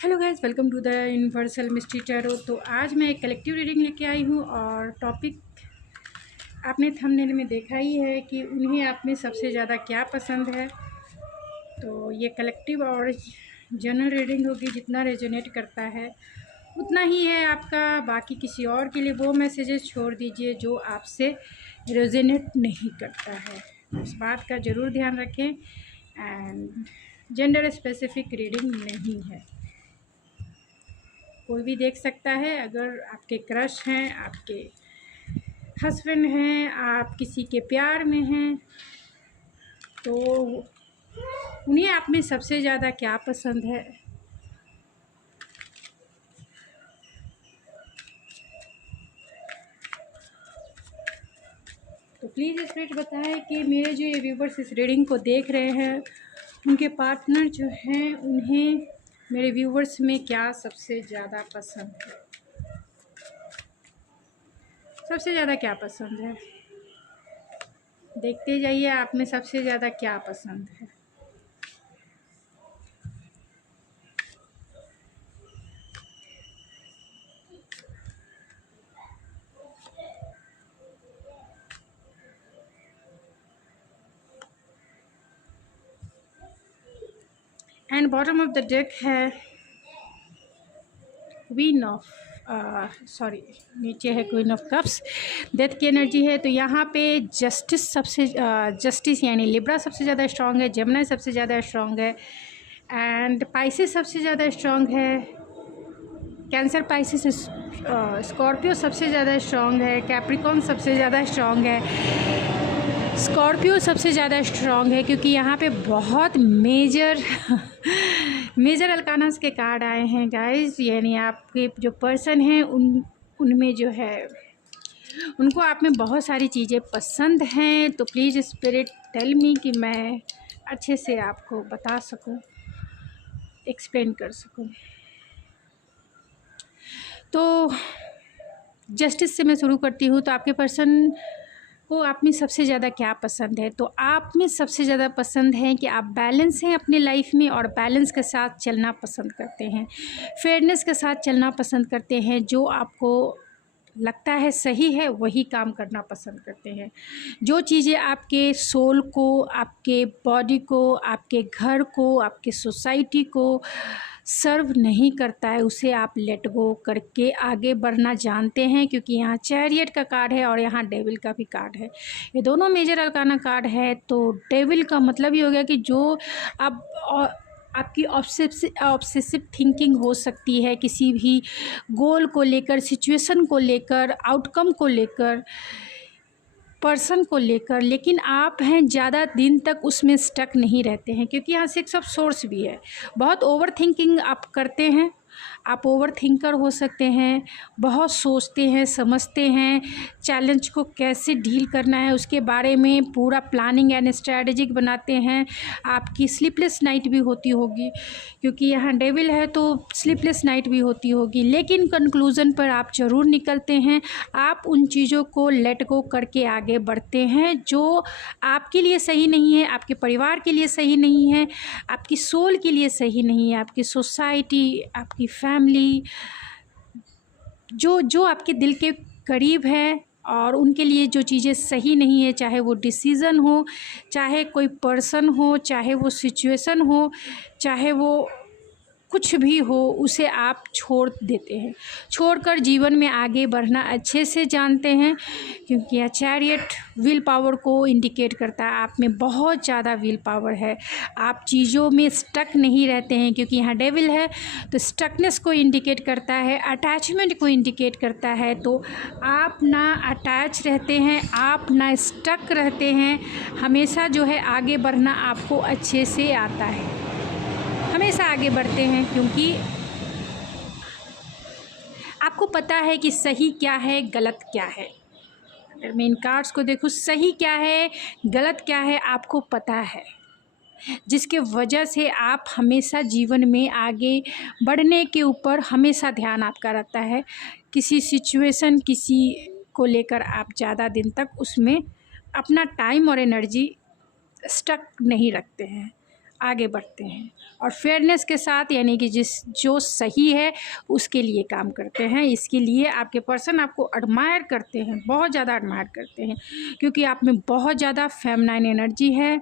Hello guys, welcome to the Universal Mystery Tarot. तो आज मैं एक कलेक्टिव रीडिंग लेके आई हूँ और टॉपिक आपने थंबनेल में देखा ही है कि उन्हें आप में सबसे ज़्यादा क्या पसंद है। तो ये कलेक्टिव और जनरल रीडिंग होगी, जितना रेजोनेट करता है उतना ही है आपका। बाकी किसी और के लिए वो मैसेजेस छोड़ दीजिए जो आपसे रेजोनेट नहीं करता है। इस बात का ज़रूर ध्यान रखें। एंड जेंडर स्पेसिफिक रीडिंग नहीं है, कोई भी देख सकता है। अगर आपके क्रश हैं, आपके हस्बैंड हैं, आप किसी के प्यार में हैं, तो उन्हें आप में सबसे ज़्यादा क्या पसंद है। तो प्लीज़ स्पिरिट बताएं कि मेरे जो ये व्यूवर्स इस रीडिंग को देख रहे हैं, उनके पार्टनर जो हैं, उन्हें मेरे व्यूवर्स में क्या सबसे ज़्यादा पसंद है। सबसे ज़्यादा क्या पसंद है, देखते जाइए आप में सबसे ज़्यादा क्या पसंद है। And bottom of the deck है क्वीन ऑफ नीचे है क्वीन ऑफ कप्स, डेथ की एनर्जी है। तो यहाँ पे जस्टिस यानी लिब्रा सबसे ज़्यादा स्ट्रांग है, जेमिनी सबसे ज़्यादा स्ट्रांग है, एंड पाइसेस सबसे ज़्यादा स्ट्रांग है, कैंसर पाइसेस स्कॉर्पियो सबसे ज़्यादा स्ट्रांग है, कैप्रिकॉन सबसे ज़्यादा स्ट्रांग है, स्कॉर्पियो सबसे ज़्यादा स्ट्रांग है। क्योंकि यहाँ पे बहुत मेजर अल्कानास के कार्ड आए हैं गाइस। यानी आपके जो पर्सन हैं उनमें जो है, उनको आप में बहुत सारी चीज़ें पसंद हैं। तो प्लीज़ स्पिरिट टेल मी कि मैं अच्छे से आपको बता सकूं, एक्सप्लेन कर सकूं। तो जस्टिस से मैं शुरू करती हूँ। तो आपके पर्सन को आप में सबसे ज़्यादा क्या पसंद है। तो आप में सबसे ज़्यादा पसंद है कि आप बैलेंस हैं अपने लाइफ में और बैलेंस के साथ चलना पसंद करते हैं, फेयरनेस के साथ चलना पसंद करते हैं। जो आपको लगता है सही है वही काम करना पसंद करते हैं। जो चीज़ें आपके सोल को, आपके बॉडी को, आपके घर को, आपके सोसाइटी को सर्व नहीं करता है, उसे आप लेट गो करके आगे बढ़ना जानते हैं। क्योंकि यहाँ चैरियट का कार्ड है और यहाँ डेविल का भी कार्ड है। ये दोनों मेजर अरकाना कार्ड है। तो डेविल का मतलब ये हो गया कि जो आप आपकी ऑब्सेसिव थिंकिंग हो सकती है किसी भी गोल को लेकर, सिचुएशन को लेकर, आउटकम को लेकर, पर्सन को लेकर, लेकिन आप हैं ज़्यादा दिन तक उसमें स्टक नहीं रहते हैं। क्योंकि यहाँ 6 ऑफ सोर्स भी है। बहुत ओवर थिंकिंग आप करते हैं, आप ओवर थिंकर हो सकते हैं, बहुत सोचते हैं, समझते हैं, चैलेंज को कैसे डील करना है उसके बारे में पूरा प्लानिंग एंड स्ट्रैटेजिक बनाते हैं। आपकी स्लीपलेस नाइट भी होती होगी, क्योंकि यहाँ डेविल है तो स्लीपलेस नाइट भी होती होगी। लेकिन कंक्लूज़न पर आप ज़रूर निकलते हैं। आप उन चीज़ों को लेट गो करके आगे बढ़ते हैं जो आपके लिए सही नहीं है, आपके परिवार के लिए सही नहीं है, आपकी सोल के लिए सही नहीं है, आपकी सोसाइटी, आपकी फैमिली, जो आपके दिल के करीब है और उनके लिए जो चीज़ें सही नहीं है, चाहे वो डिसीज़न हो, चाहे कोई पर्सन हो, चाहे वो सिचुएशन हो, चाहे वो कुछ भी हो, उसे आप छोड़ देते हैं, छोड़कर जीवन में आगे बढ़ना अच्छे से जानते हैं। क्योंकि यह चैरियट विल पावर को इंडिकेट करता है। आप में बहुत ज़्यादा विल पावर है, आप चीज़ों में स्टक नहीं रहते हैं। क्योंकि यहाँ डेविल है तो स्टकनेस को इंडिकेट करता है, अटैचमेंट को इंडिकेट करता है। तो आप ना अटैच रहते हैं, आप ना स्टक रहते हैं, हमेशा जो है आगे बढ़ना आपको अच्छे से आता है, हमेशा आगे बढ़ते हैं। क्योंकि आपको पता है कि सही क्या है, गलत क्या है। अगर मैं इन कार्ड्स को देखूँ, सही क्या है, गलत क्या है, आपको पता है, जिसके वजह से आप हमेशा जीवन में आगे बढ़ने के ऊपर हमेशा ध्यान आपका रहता है। किसी सिचुएशन, किसी को लेकर आप ज़्यादा दिन तक उसमें अपना टाइम और एनर्जी स्टक नहीं रखते हैं। आगे बढ़ते हैं और फेयरनेस के साथ, यानी कि जो सही है उसके लिए काम करते हैं। इसके लिए आपके पर्सन आपको एडमायर करते हैं, बहुत ज़्यादा एडमायर करते हैं, क्योंकि आप में बहुत ज़्यादा फेमिनाइन एनर्जी है,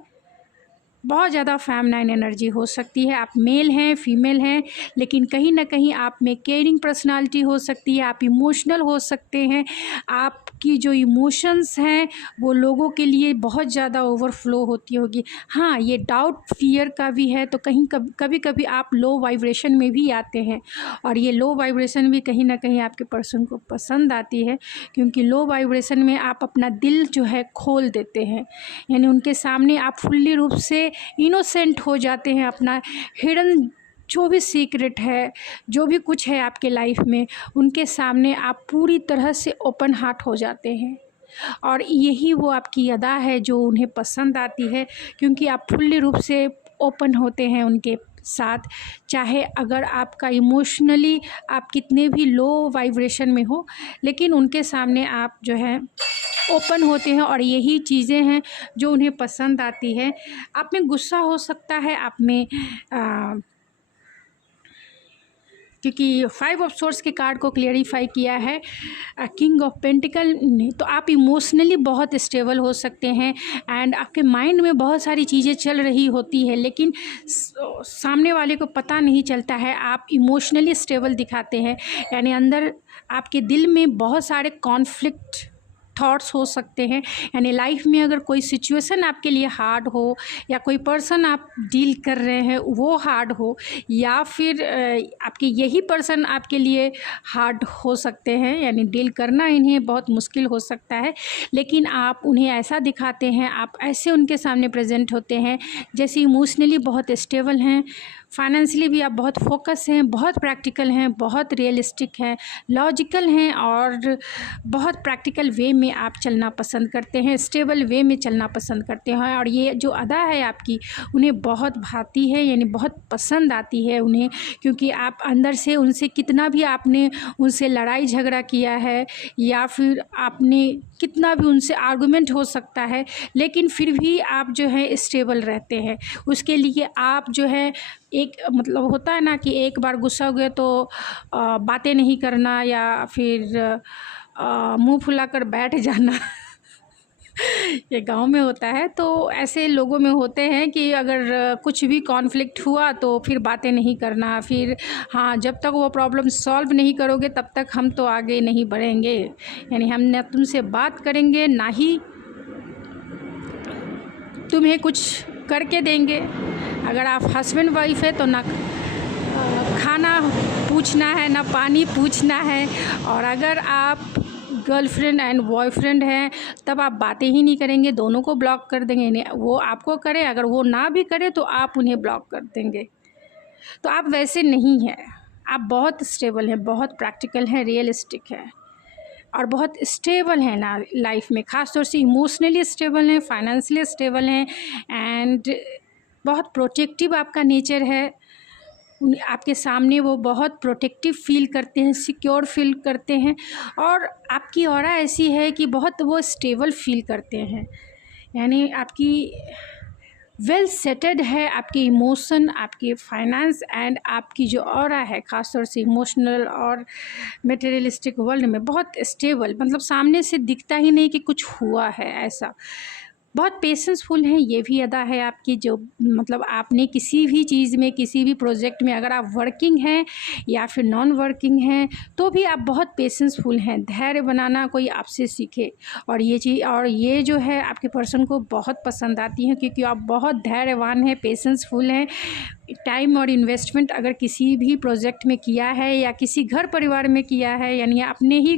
बहुत ज़्यादा फेमिनाइन एनर्जी हो सकती है। आप मेल हैं, फीमेल हैं, लेकिन कहीं ना कहीं आप में केयरिंग पर्सनालिटी हो सकती है, आप इमोशनल हो सकते हैं। आपकी जो इमोशंस हैं वो लोगों के लिए बहुत ज़्यादा ओवरफ्लो होती होगी। हाँ, ये डाउट फियर का भी है, तो कभी कभी आप लो वाइब्रेशन में भी आते हैं, और ये लो वाइब्रेशन भी कहीं ना कहीं आपके पर्सन को पसंद आती है, क्योंकि लो वाइब्रेशन में आप अपना दिल जो है खोल देते हैं, यानी उनके सामने आप फुल्ली रूप से इनोसेंट हो जाते हैं। अपना हिडन जो भी सीक्रेट है, जो भी कुछ है आपके लाइफ में, उनके सामने आप पूरी तरह से ओपन हार्ट हो जाते हैं, और यही वो आपकी अदा है जो उन्हें पसंद आती है, क्योंकि आप फुल्ली रूप से ओपन होते हैं उनके साथ। चाहे अगर आपका इमोशनली आप कितने भी लो वाइब्रेशन में हो, लेकिन उनके सामने आप जो है ओपन होते हैं, और यही चीज़ें हैं जो उन्हें पसंद आती है। आप में गुस्सा हो सकता है, आप में क्योंकि 5 ऑफ सोर्स के कार्ड को क्लियरिफाई किया है किंग ऑफ पेंटिकल ने, तो आप इमोशनली बहुत स्टेबल हो सकते हैं, एंड आपके माइंड में बहुत सारी चीज़ें चल रही होती है, लेकिन सामने वाले को पता नहीं चलता है। आप इमोशनली स्टेबल दिखाते हैं, यानी अंदर आपके दिल में बहुत सारे कॉन्फ्लिक्ट थॉट्स हो सकते हैं, यानी लाइफ में अगर कोई सिचुएशन आपके लिए हार्ड हो, या कोई पर्सन आप डील कर रहे हैं वो हार्ड हो, या फिर आपके यही पर्सन आपके लिए हार्ड हो सकते हैं, यानी डील करना इन्हें बहुत मुश्किल हो सकता है, लेकिन आप उन्हें ऐसा दिखाते हैं, आप ऐसे उनके सामने प्रेजेंट होते हैं जैसे इमोशनली बहुत स्टेबल हैं, फाइनेंशियली भी आप बहुत फोकस हैं, बहुत प्रैक्टिकल हैं, बहुत रियलिस्टिक हैं, लॉजिकल हैं, और बहुत प्रैक्टिकल वे में आप चलना पसंद करते हैं, स्टेबल वे में चलना पसंद करते हैं, और ये जो अदा है आपकी उन्हें बहुत भाती है, यानी बहुत पसंद आती है उन्हें, क्योंकि आप अंदर से उनसे कितना भी आपने उनसे लड़ाई झगड़ा किया है, या फिर आपने कितना भी उनसे आर्गुमेंट हो सकता है, लेकिन फिर भी आप जो है स्टेबल रहते हैं। उसके लिए आप जो है एक मतलब होता है ना कि एक बार गुस्सा हो गया तो बातें नहीं करना, या फिर मुंह फुलाकर बैठ जाना ये गांव में होता है, तो ऐसे लोगों में होते हैं कि अगर कुछ भी कॉन्फ्लिक्ट हुआ तो फिर बातें नहीं करना, फिर हाँ जब तक वो प्रॉब्लम सॉल्व नहीं करोगे तब तक हम तो आगे नहीं बढ़ेंगे, यानी हम ना तुमसे बात करेंगे ना ही तुम्हें कुछ करके देंगे। अगर आप हस्बैंड वाइफ है तो ना खाना पूछना है, ना पानी पूछना है, और अगर आप गर्लफ्रेंड एंड बॉयफ्रेंड हैं तब आप बातें ही नहीं करेंगे, दोनों को ब्लॉक कर देंगे। वो आपको करे, अगर वो ना भी करे तो आप उन्हें ब्लॉक कर देंगे। तो आप वैसे नहीं हैं, आप बहुत स्टेबल हैं, बहुत प्रैक्टिकल हैं, रियलिस्टिक हैं, और बहुत स्टेबल हैं ना लाइफ में, ख़ास तौर से इमोशनली स्टेबल हैं, फाइनेंशियली स्टेबल हैं, एंड बहुत प्रोटेक्टिव आपका नेचर है। आपके सामने वो बहुत प्रोटेक्टिव फील करते हैं, सिक्योर फील करते हैं, और आपकी ऑरा ऐसी है कि बहुत वो स्टेबल फील करते हैं, यानी आपकी वेल सेटेड है, आपके इमोशन, आपके फाइनेंस एंड आपकी जो ऑरा है ख़ासतौर से इमोशनल और मटेरियलिस्टिक वर्ल्ड में बहुत स्टेबल, मतलब सामने से दिखता ही नहीं कि कुछ हुआ है ऐसा। बहुत पेशेंसफुल हैं, ये भी अदा है आपकी, जो मतलब आपने किसी भी चीज़ में, किसी भी प्रोजेक्ट में, अगर आप वर्किंग हैं या फिर नॉन वर्किंग हैं तो भी आप बहुत पेशेंसफुल हैं। धैर्य बनाना कोई आपसे सीखे, और ये चीज़ और ये जो है आपके पर्सन को बहुत पसंद आती है, क्योंकि आप बहुत धैर्यवान हैं, पेशेंसफुल हैं। टाइम और इन्वेस्टमेंट अगर किसी भी प्रोजेक्ट में किया है या किसी घर परिवार में किया है, यानी अपने ही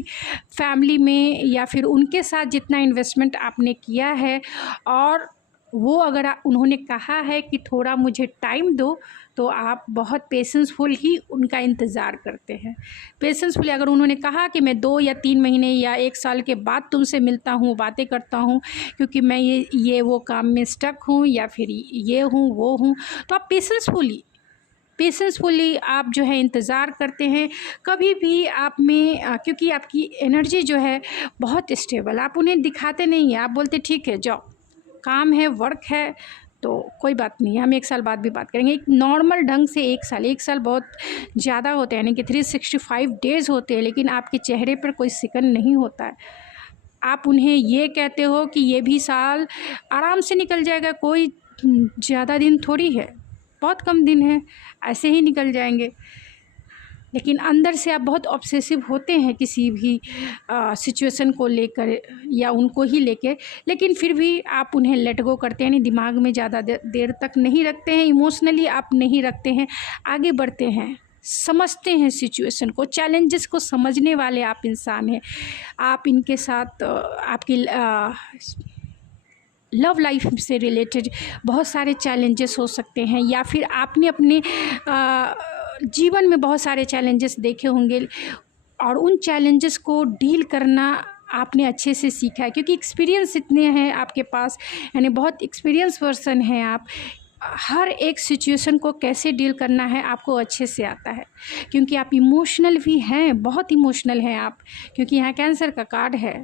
फैमिली में या फिर उनके साथ जितना इन्वेस्टमेंट आपने किया है, और वो अगर उन्होंने कहा है कि थोड़ा मुझे टाइम दो, तो आप बहुत पेशेंसफुल ही उनका इंतज़ार करते हैं। पेशेंसफुल अगर उन्होंने कहा कि मैं 2 या 3 महीने या 1 साल के बाद तुमसे मिलता हूँ, बातें करता हूँ, क्योंकि मैं ये वो काम में स्टक हूँ, या फिर ये हूँ वो हूँ, तो आप पेशेंसफुली आप जो है इंतज़ार करते हैं। कभी भी आप में क्योंकि आपकी एनर्जी जो है बहुत स्टेबल, आप उन्हें दिखाते नहीं हैं, आप बोलते ठीक है जाओ, काम है, वर्क है, तो कोई बात नहीं है, हम 1 साल बाद भी बात करेंगे। एक नॉर्मल ढंग से 1 साल बहुत ज़्यादा होते हैं, यानी कि 365 डेज़ होते हैं, लेकिन आपके चेहरे पर कोई सिकन नहीं होता है। आप उन्हें ये कहते हो कि ये भी साल आराम से निकल जाएगा, कोई ज़्यादा दिन थोड़ी है, बहुत कम दिन है, ऐसे ही निकल जाएंगे। लेकिन अंदर से आप बहुत ऑब्सेसिव होते हैं किसी भी सिचुएशन को लेकर या उनको ही लेके, लेकिन फिर भी आप उन्हें लेट गो करते हैं, यानी दिमाग में ज़्यादा देर तक नहीं रखते हैं, इमोशनली आप नहीं रखते हैं, आगे बढ़ते हैं, समझते हैं सिचुएशन को, चैलेंजेस को समझने वाले आप इंसान हैं। आप इनके साथ आपकी लव लाइफ से रिलेटेड बहुत सारे चैलेंजेस हो सकते हैं, या फिर आपने अपने जीवन में बहुत सारे चैलेंजेस देखे होंगे और उन चैलेंजेस को डील करना आपने अच्छे से सीखा है, क्योंकि एक्सपीरियंस इतने हैं आपके पास, यानी बहुत एक्सपीरियंस पर्सन हैं आप। हर एक सिचुएशन को कैसे डील करना है आपको अच्छे से आता है, क्योंकि आप इमोशनल भी हैं, बहुत इमोशनल हैं आप, क्योंकि यहाँ कैंसर का कार्ड है।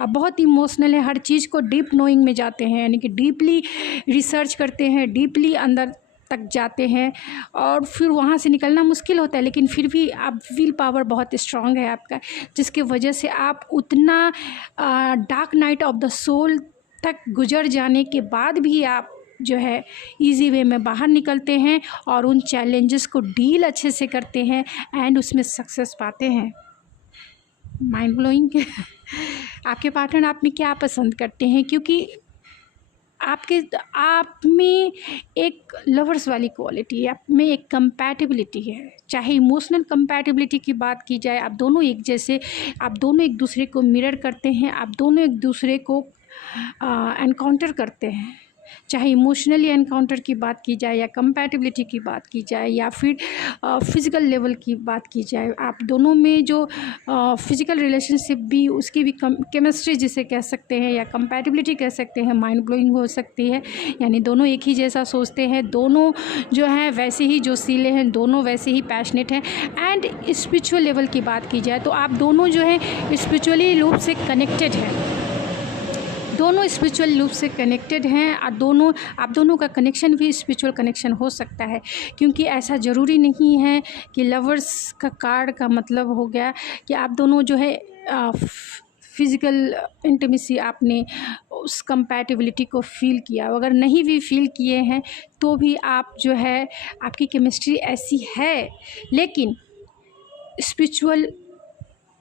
आप बहुत इमोशनल है, हर चीज़ को डीप नोइंग में जाते हैं, यानी कि डीपली रिसर्च करते हैं, डीपली अंदर तक जाते हैं और फिर वहाँ से निकलना मुश्किल होता है, लेकिन फिर भी आप विल पावर बहुत स्ट्रांग है आपका, जिसके वजह से आप उतना dark night of the soul तक गुजर जाने के बाद भी आप जो है इजी वे में बाहर निकलते हैं और उन चैलेंजेस को डील अच्छे से करते हैं एंड उसमें सक्सेस पाते हैं। Mind blowing. आपके पार्टनर आप में क्या पसंद करते हैं, क्योंकि आप में एक लवर्स वाली क्वालिटी है, आप में एक कंपैटिबिलिटी है। चाहे इमोशनल कंपैटिबिलिटी की बात की जाए, आप दोनों एक जैसे, आप दोनों एक दूसरे को मिरर करते हैं, आप दोनों एक दूसरे को एनकाउंटर करते हैं। चाहे इमोशनली एनकाउंटर की बात की जाए या कंपैटिबिलिटी की बात की जाए या फिर फिज़िकल लेवल की बात की जाए, आप दोनों में जो फिज़िकल रिलेशनशिप भी, उसकी भी केमिस्ट्री जिसे कह सकते हैं या कंपैटिबिलिटी कह सकते हैं, माइंड ब्लोइंग हो सकती है। यानी दोनों एक ही जैसा सोचते हैं, दोनों जो हैं वैसे ही जोशीले हैं, दोनों वैसे ही पैशनेट हैं। एंड स्पिरिचुअल लेवल की बात की जाए तो आप दोनों जो हैं स्पिरिचुअली रूप से कनेक्टेड हैं, दोनों स्पिरिचुअल रूप से कनेक्टेड हैं और आप दोनों का कनेक्शन भी स्पिरिचुअल कनेक्शन हो सकता है, क्योंकि ऐसा ज़रूरी नहीं है कि लवर्स का कार्ड का मतलब हो गया कि आप दोनों जो है फिज़िकल इंटीमेसी आपने उस कंपैटिबिलिटी को फ़ील किया। अगर नहीं भी फ़ील किए हैं तो भी आप जो है आपकी केमिस्ट्री ऐसी है, लेकिन स्पिरिचुअल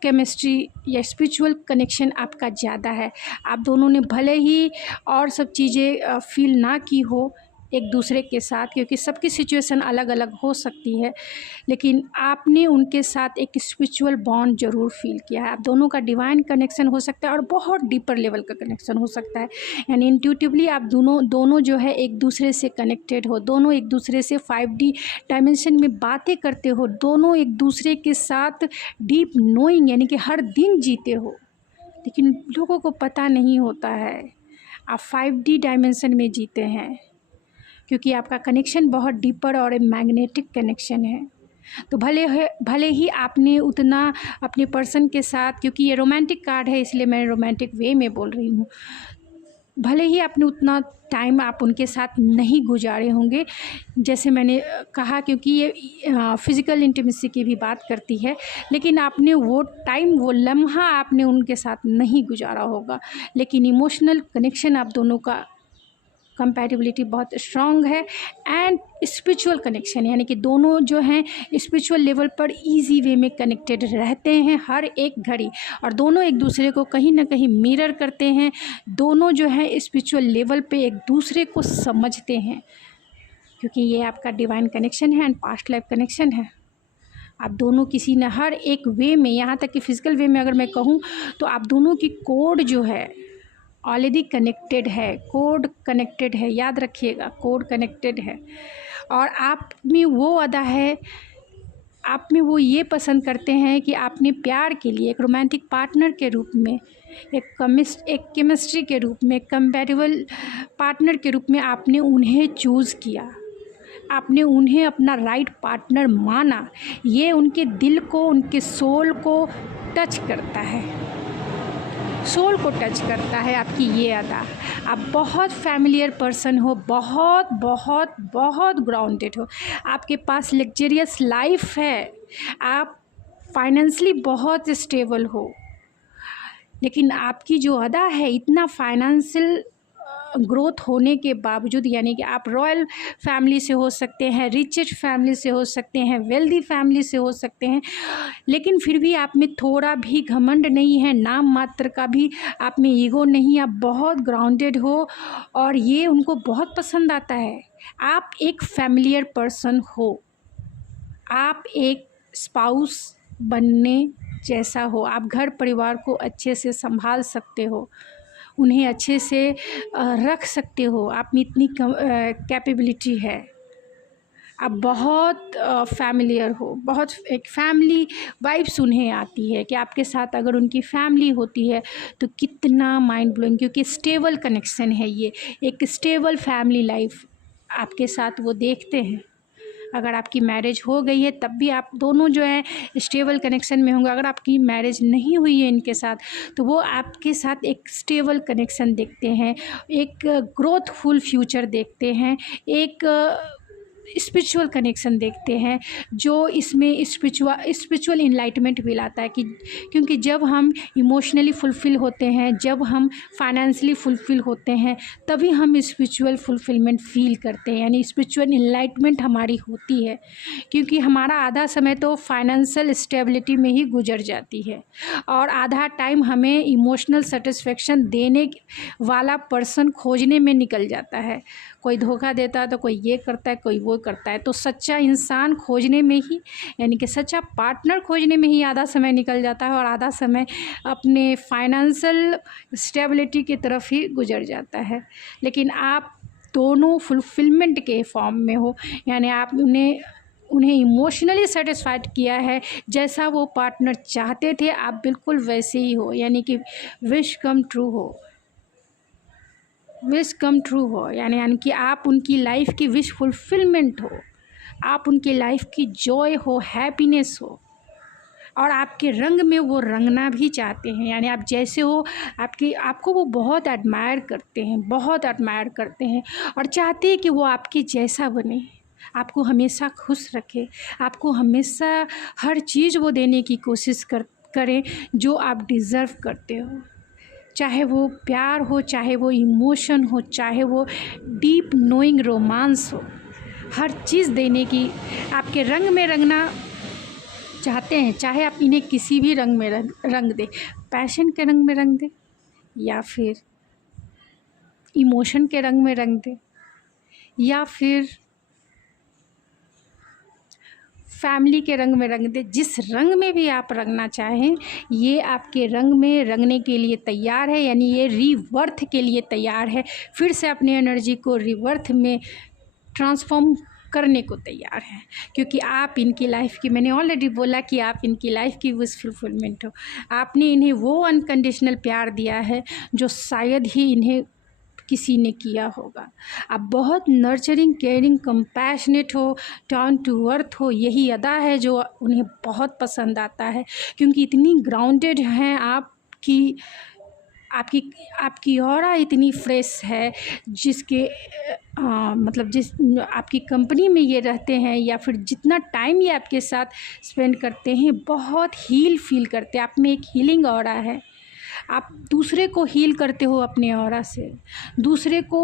केमिस्ट्री या स्पिरिचुअल कनेक्शन आपका ज़्यादा है। आप दोनों ने भले ही और सब चीज़ें फ़ील ना की हो एक दूसरे के साथ, क्योंकि सबकी सिचुएशन अलग अलग हो सकती है, लेकिन आपने उनके साथ एक स्पिरिचुअल बॉन्ड ज़रूर फील किया है। आप दोनों का डिवाइन कनेक्शन हो सकता है और बहुत डीपर लेवल का कनेक्शन हो सकता है, यानी इंट्यूटिवली आप दोनों जो है एक दूसरे से कनेक्टेड हो, दोनों एक दूसरे से 5D डायमेंशन में बातें करते हो, दोनों एक दूसरे के साथ डीप नोइंग यानी कि हर दिन जीते हो, लेकिन लोगों को पता नहीं होता है आप 5D डायमेंशन में जीते हैं, क्योंकि आपका कनेक्शन बहुत डीपर और मैग्नेटिक कनेक्शन है। तो भले ही आपने उतना अपने पर्सन के साथ, क्योंकि ये रोमांटिक कार्ड है इसलिए मैं रोमांटिक वे में बोल रही हूँ, भले ही आपने उतना टाइम आप उनके साथ नहीं गुजारे होंगे जैसे मैंने कहा, क्योंकि ये फ़िज़िकल इंटीमेसी की भी बात करती है, लेकिन आपने वो टाइम, वो लम्हा आपने उनके साथ नहीं गुजारा होगा, लेकिन इमोशनल कनेक्शन आप दोनों का कंपैटिबिलिटी बहुत स्ट्रॉन्ग है एंड स्पिरिचुअल कनेक्शन, यानी कि दोनों जो हैं स्पिरिचुअल लेवल पर इजी वे में कनेक्टेड रहते हैं हर एक घड़ी, और दोनों एक दूसरे को कहीं ना कहीं मिरर करते हैं, दोनों जो हैं स्पिरिचुअल लेवल पे एक दूसरे को समझते हैं, क्योंकि ये आपका डिवाइन कनेक्शन है एंड पास्ट लाइफ कनेक्शन है। आप दोनों किसी न हर एक वे में, यहाँ तक कि फिज़िकल वे में अगर मैं कहूँ तो आप दोनों की कोड जो है ऑलरेडी कनेक्टेड है, कोड कनेक्टेड है, याद रखिएगा कोड कनेक्टेड है। और आप में वो अदा है, आप में वो ये पसंद करते हैं कि आपने प्यार के लिए एक रोमांटिक पार्टनर के रूप में, एक केमिस्ट्री के रूप में, कंपैटिबल पार्टनर के रूप में आपने उन्हें चूज़ किया, आपने उन्हें अपना राइट पार्टनर माना। ये उनके दिल को, उनके सोल को टच करता है। सोल को टच करता है आपकी ये अदा। आप बहुत फैमिलियर पर्सन हो, बहुत बहुत बहुत ग्राउंडेड हो, आपके पास लग्जरियस लाइफ है, आप फाइनेंशियली बहुत स्टेबल हो, लेकिन आपकी जो अदा है इतना फाइनेंशियल ग्रोथ होने के बावजूद, यानी कि आप रॉयल फैमिली से हो सकते हैं, रिचेस्ट फैमिली से हो सकते हैं, वेल्दी फैमिली से हो सकते हैं, लेकिन फिर भी आप में थोड़ा भी घमंड नहीं है, नाम मात्र का भी आप में ईगो नहीं, आप बहुत ग्राउंडेड हो और ये उनको बहुत पसंद आता है। आप एक फैमिलियर पर्सन हो, आप एक स्पाउस बनने जैसा हो, आप घर परिवार को अच्छे से संभाल सकते हो, उन्हें अच्छे से रख सकते हो, आप में इतनी कैपेबिलिटी है, आप बहुत फैमिलियर हो, बहुत एक फैमिली वाइब्स उन्हें आती है कि आपके साथ अगर उनकी फैमिली होती है तो कितना माइंड ब्लोइंग, क्योंकि स्टेबल कनेक्शन है, ये एक स्टेबल फैमिली लाइफ आपके साथ वो देखते हैं। अगर आपकी मैरिज हो गई है तब भी आप दोनों जो है स्टेबल कनेक्शन में होंगे। अगर आपकी मैरिज नहीं हुई है इनके साथ तो वो आपके साथ एक स्टेबल कनेक्शन देखते हैं, एक ग्रोथफुल फ्यूचर देखते हैं, एक स्पिरिचुअल कनेक्शन देखते हैं, जो इसमें स्पिरिचुअल इनलाइटमेंट भी लाता है कि क्योंकि जब हम इमोशनली फुलफ़िल होते हैं, जब हम फाइनेंशियली फुलफ़िल होते हैं, तभी हम स्पिरिचुअल फुलफ़िलमेंट फ़ील करते हैं, यानी स्पिरिचुअल इनलाइटमेंट हमारी होती है, क्योंकि हमारा आधा समय तो फाइनेंशियल स्टेबिलिटी में ही गुजर जाती है और आधा टाइम हमें इमोशनल सेटिस्फेक्शन देने वाला पर्सन खोजने में निकल जाता है। कोई धोखा देता है तो कोई ये करता है, कोई वो करता है, तो सच्चा इंसान खोजने में ही, यानी कि सच्चा पार्टनर खोजने में ही आधा समय निकल जाता है और आधा समय अपने फाइनेंशियल स्टेबिलिटी की तरफ ही गुजर जाता है। लेकिन आप दोनों फुलफिलमेंट के फॉर्म में हो, यानी आप उन्हें इमोशनली सेटिस्फाइड किया है, जैसा वो पार्टनर चाहते थे आप बिल्कुल वैसे ही हो, यानी कि विश कम ट्रू हो, विश कम ट्रू हो, यानी कि आप उनकी लाइफ की विश फुलफिलमेंट हो, आप उनकी लाइफ की जॉय हो, हैप्पीनेस हो, और आपके रंग में वो रंगना भी चाहते हैं, यानी आप जैसे हो आपको वो बहुत एडमायर करते हैं, बहुत एडमायर करते हैं और चाहते हैं कि वो आपके जैसा बने, आपको हमेशा खुश रखे, आपको हमेशा हर चीज़ वो देने की कोशिश करें जो आप डिज़र्व करते हो, चाहे वो प्यार हो, चाहे वो इमोशन हो, चाहे वो डीप नोइंग रोमांस हो, हर चीज़ देने की आपके रंग में रंगना चाहते हैं। चाहे आप इन्हें किसी भी रंग में रंग दे, पैशन के रंग में रंग दे या फिर इमोशन के रंग में रंग दे या फिर फैमिली के रंग में रंग दे, जिस रंग में भी आप रंगना चाहें ये आपके रंग में रंगने के लिए तैयार है, यानी ये रीबर्थ के लिए तैयार है, फिर से अपनी एनर्जी को रीबर्थ में ट्रांसफॉर्म करने को तैयार है, क्योंकि आप इनकी लाइफ की, मैंने ऑलरेडी बोला कि आप इनकी लाइफ की विश फुलफिलमेंट हो। आपने इन्हें वो अनकंडीशनल प्यार दिया है जो शायद ही इन्हें किसी ने किया होगा। आप बहुत नर्चरिंग, केयरिंग, कंपैशनेट हो, डाउन टू अर्थ हो, यही अदा है जो उन्हें बहुत पसंद आता है, क्योंकि इतनी ग्राउंडेड हैं आपकी ऑरा इतनी फ्रेश है, जिसके मतलब जिस आपकी कंपनी में ये रहते हैं या फिर जितना टाइम ये आपके साथ स्पेंड करते हैं, बहुत हील फील करते हैं, आप में एक हीलिंग ऑरा है, आप दूसरे को हील करते हो अपने ऑरा से, दूसरे को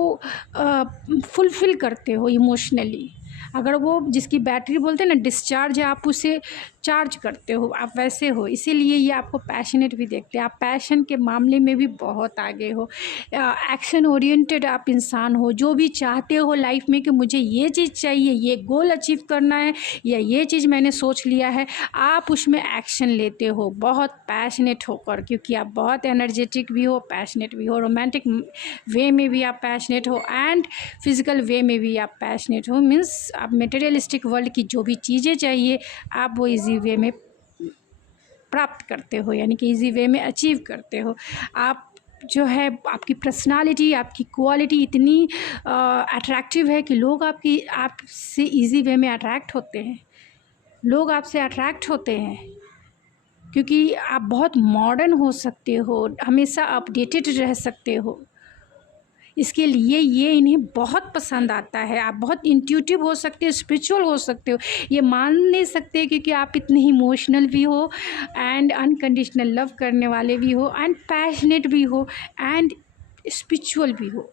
फुलफ़िल करते हो इमोशनली। अगर वो जिसकी बैटरी बोलते हैं ना डिस्चार्ज है, आप उसे चार्ज करते हो, आप वैसे हो, इसीलिए ये आपको पैशनेट भी देखते हैं। आप पैशन के मामले में भी बहुत आगे हो, एक्शन ओरिएंटेड आप इंसान हो, जो भी चाहते हो लाइफ में कि मुझे ये चीज़ चाहिए, ये गोल अचीव करना है या ये चीज़ मैंने सोच लिया है, आप उसमें एक्शन लेते हो बहुत पैशनेट होकर, क्योंकि आप बहुत एनर्जेटिक भी हो, पैशनेट भी हो, रोमांटिक वे में भी आप पैशनेट हो एंड फिज़िकल वे में भी आप पैशनेट हो। मीन्स आप मटेरियलिस्टिक वर्ल्ड की जो भी चीज़ें चाहिए आप वो इजी वे में प्राप्त करते हो, यानी कि इजी वे में अचीव करते हो। आप जो है आपकी पर्सनालिटी, आपकी क्वालिटी इतनी अट्रैक्टिव है कि लोग आपसे इजी वे में अट्रैक्ट होते हैं, लोग आपसे अट्रैक्ट होते हैं। क्योंकि आप बहुत मॉडर्न हो सकते हो, हमेशा अपडेटेड रह सकते हो। इसके लिए ये इन्हें बहुत पसंद आता है। आप बहुत इंट्यूटिव हो सकते हो, स्पिरिचुअल हो सकते हो, ये मान नहीं सकते क्योंकि आप इतने इमोशनल भी हो एंड अनकंडीशनल लव करने वाले भी हो एंड पैशनेट भी हो एंड स्पिरिचुअल भी हो।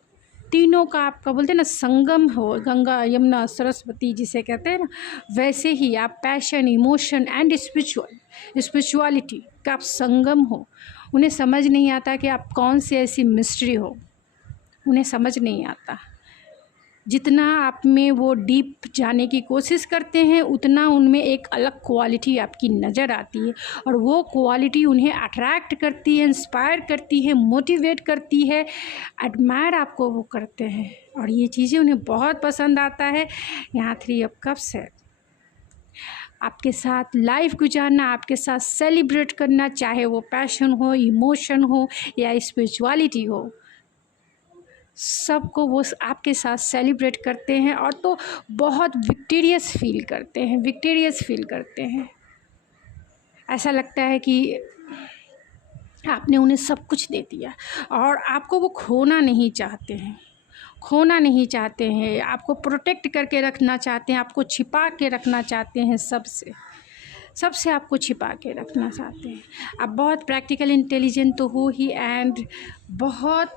तीनों का आपका बोलते हैं ना संगम हो, गंगा यमुना सरस्वती जिसे कहते हैं ना, वैसे ही आप पैशन, इमोशन एंड स्पिरिचुअलिटी का आप संगम हो। उन्हें समझ नहीं आता कि आप कौन सी ऐसी मिस्ट्री हो, उन्हें समझ नहीं आता। जितना आप में वो डीप जाने की कोशिश करते हैं उतना उनमें एक अलग क्वालिटी आपकी नज़र आती है और वो क्वालिटी उन्हें अट्रैक्ट करती है, इंस्पायर करती है, मोटिवेट करती है, एडमायर आपको वो करते हैं और ये चीज़ें उन्हें बहुत पसंद आता है। यहाँ 3 ऑफ कप्स है। आपके साथ लाइफ गुजारना, आपके साथ सेलिब्रेट करना, चाहे वो पैशन हो, इमोशन हो या स्पिरिचुअलिटी हो, सबको वो आपके साथ सेलिब्रेट करते हैं और तो बहुत विक्टोरियस फील करते हैं। ऐसा लगता है कि आपने उन्हें सब कुछ दे दिया और आपको वो खोना नहीं चाहते हैं, आपको प्रोटेक्ट करके रखना चाहते हैं, आपको छिपा के रखना चाहते हैं, सबसे आपको छिपा के रखना चाहते हैं। आप बहुत प्रैक्टिकल इंटेलिजेंट तो हो ही एंड बहुत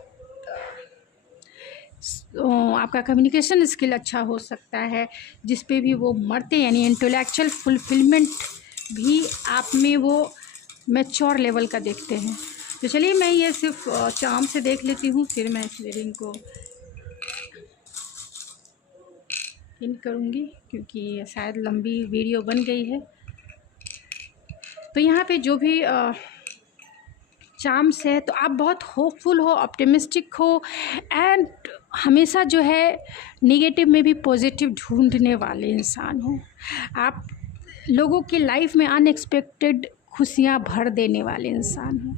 आपका कम्युनिकेशन स्किल अच्छा हो सकता है, जिस पे भी वो मरते हैं, यानी इंटेलेक्चुअल फुलफिलमेंट भी आप में वो मैच्योर लेवल का देखते हैं। तो चलिए मैं ये सिर्फ चार्म से देख लेती हूँ, फिर मैं इस रीडिंग को इन करूँगी क्योंकि शायद लंबी वीडियो बन गई है। तो यहाँ पे जो भी चार्म्स है, तो आप बहुत होपफुल हो, ऑप्टिमिस्टिक हो एंड हमेशा जो है नेगेटिव में भी पॉजिटिव ढूंढने वाले इंसान हो। आप लोगों की लाइफ में अनएक्सपेक्टेड खुशियाँ भर देने वाले इंसान हो।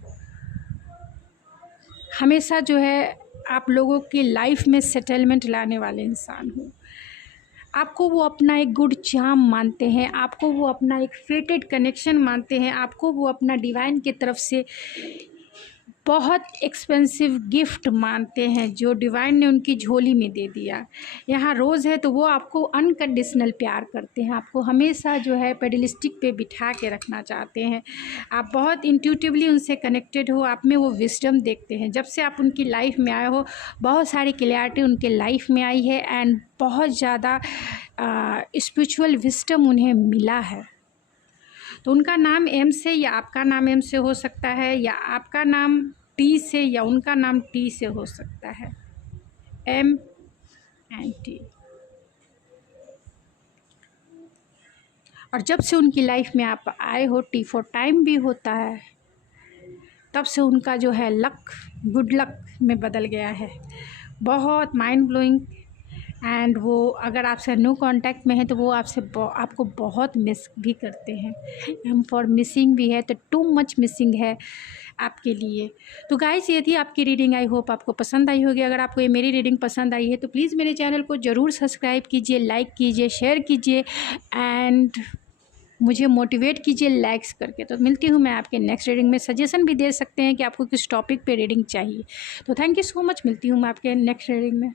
हमेशा जो है आप लोगों की लाइफ में सेटलमेंट लाने वाले इंसान हो। आपको वो अपना एक गुड चार्म मानते हैं, आपको वो अपना एक फेटेड कनेक्शन मानते हैं, आपको वो अपना डिवाइन की तरफ से बहुत एक्सपेंसिव गिफ्ट मानते हैं जो डिवाइन ने उनकी झोली में दे दिया। यहाँ रोज़ है तो वो आपको अनकंडीशनल प्यार करते हैं, आपको हमेशा जो है पेडलिस्टिक पे बिठा के रखना चाहते हैं। आप बहुत इंट्यूटिवली उनसे कनेक्टेड हो, आप में वो विजडम देखते हैं। जब से आप उनकी लाइफ में आए हो बहुत सारी क्लैरिटी उनके लाइफ में आई है एंड बहुत ज़्यादा स्पिरिचुअल विजडम उन्हें मिला है। तो उनका नाम एम से या आपका नाम एम से हो सकता है, या आपका नाम टी से या उनका नाम टी से हो सकता है, एम एंड टी। और जब से उनकी लाइफ में आप आए हो, टी फॉर टाइम भी होता है, तब से उनका जो है लक गुड लक में बदल गया है। बहुत माइंड ब्लोइंग एंड वो अगर आपसे न्यू कांटेक्ट में है तो वो आपको बहुत मिस भी करते हैं। एम फॉर मिसिंग भी है, तो टू मच मिसिंग है आपके लिए। तो गाइस ये थी आपकी रीडिंग, आई होप आपको पसंद आई होगी। अगर आपको ये मेरी रीडिंग पसंद आई है तो प्लीज़ मेरे चैनल को ज़रूर सब्सक्राइब कीजिए, लाइक कीजिए, शेयर कीजिए एंड मुझे मोटिवेट कीजिए लाइक्स करके। तो मिलती हूँ मैं आपके नेक्स्ट रीडिंग में। सजेशन भी दे सकते हैं कि आपको किस टॉपिक पे रीडिंग चाहिए। तो थैंक यू सो मच, मिलती हूँ मैं आपके नेक्स्ट रीडिंग में।